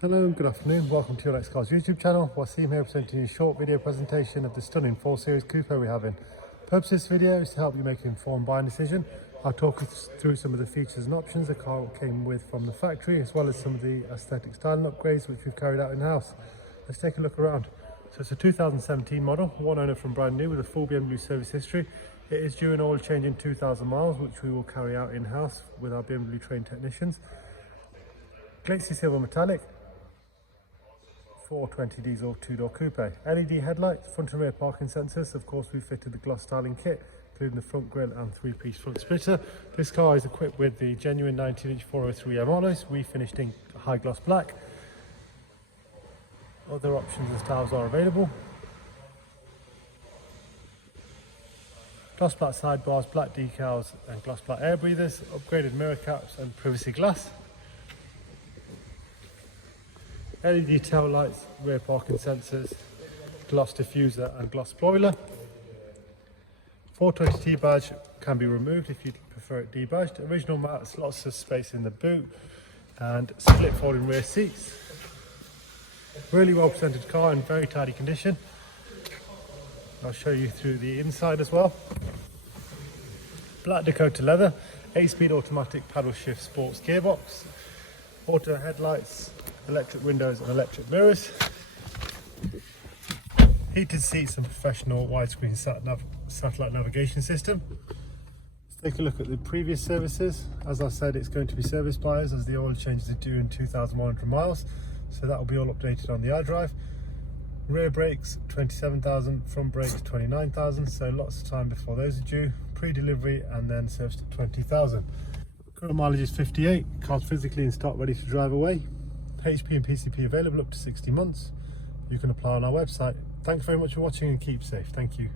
Hello and good afternoon, welcome to your Lex Cars YouTube channel. Wasim here presenting you a short video presentation of the stunning 4 Series coupe we have in. The purpose of this video is to help you make an informed buying decision. I'll talk you through some of the features and options the car came with from the factory, as well as some of the aesthetic styling upgrades which we've carried out in-house. Let's take a look around. So it's a 2017 model, one owner from brand new with a full BMW service history. It is due an oil change in 2,000 miles, which we will carry out in-house with our BMW trained technicians. Glitzy silver metallic, 420 diesel 2-door coupe. LED headlights, front and rear parking sensors. Of course, we fitted the gloss styling kit, including the front grille and 3-piece front splitter. This car is equipped with the genuine 19-inch 403M alloys, refinished in high gloss black. Other options and styles are available. Gloss black sidebars, black decals and gloss black air breathers, upgraded mirror caps and privacy glass. LED tail lights, rear parking sensors, gloss diffuser and gloss spoiler. 420T badge can be removed if you prefer it debadged. Original mats, lots of space in the boot and split folding rear seats. Really well presented car in very tidy condition. I'll show you through the inside as well. Black Dakota leather, 8-speed automatic paddle shift sports gearbox, auto headlights, electric windows and electric mirrors, heated seats and professional widescreen satellite navigation system. Let's take a look at the previous services. As I said, it's going to be service buyers as the oil changes are due in 2,100 miles, so that will be all updated on the iDrive. Rear brakes 27,000, front brakes 29,000, so lots of time before those are due. Pre-delivery and then serviced at 20,000. Current mileage is 58, car's physically in stock, ready to drive away. HP and PCP available up to 60 months. You can apply on our website. Thanks very much for watching and keep safe. Thank you.